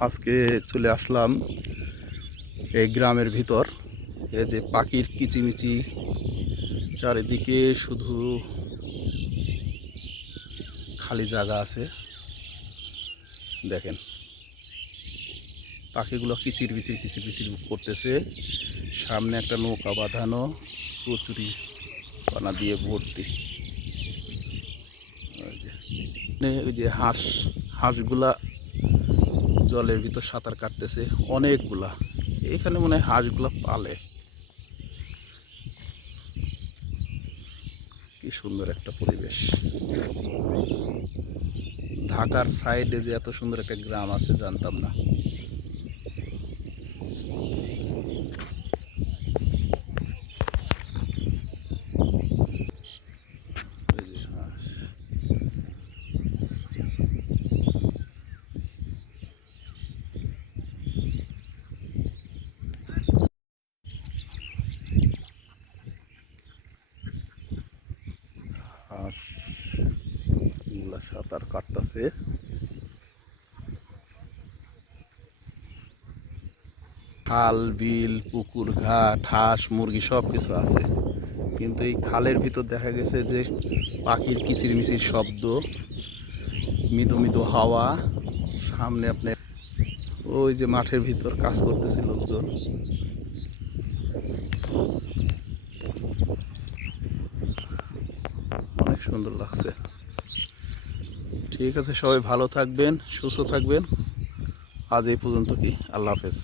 আজকে চলে আসলাম এই গ্রামের ভিতর। এই যে পাখির কিচিমিচি, চারিদিকে শুধু খালি জায়গা আছে। দেখেন পাখিগুলো কিচির বিচির করতেছে। সামনে একটা নৌকা বাঁধানো, কচুরি পানা দিয়ে ভর্তি। ওই যে হাঁসগুলা জলের ভিতর সাঁতার কাটতেছে অনেকগুলা। এখানে মনে হয় হাঁসগুলা পালে। কি সুন্দর একটা পরিবেশ। ঢাকার সাইডে যে এত সুন্দর একটা গ্রাম আছে জানতাম না। এই যে হাঁস, হাঁসগুলা সাঁতার কাটতেছে। খাল, বিল, পুকুর, ঘাট, হাঁস, মুরগি সব কিছু আছে, কিন্তু এই খালের ভিতর দেখা গেছে যে পাখির কিচিরমিচির শব্দ, মৃদু মৃদু হাওয়া। সামনে আপনার ওই যে মাঠের ভিতর কাজ করতেছে লোকজন। অনেক সুন্দর লাগছে। ঠিক আছে, সবাই ভালো থাকবেন, সুস্থ থাকবেন। আজ এই পর্যন্ত। কি, আল্লাহ হাফেজ।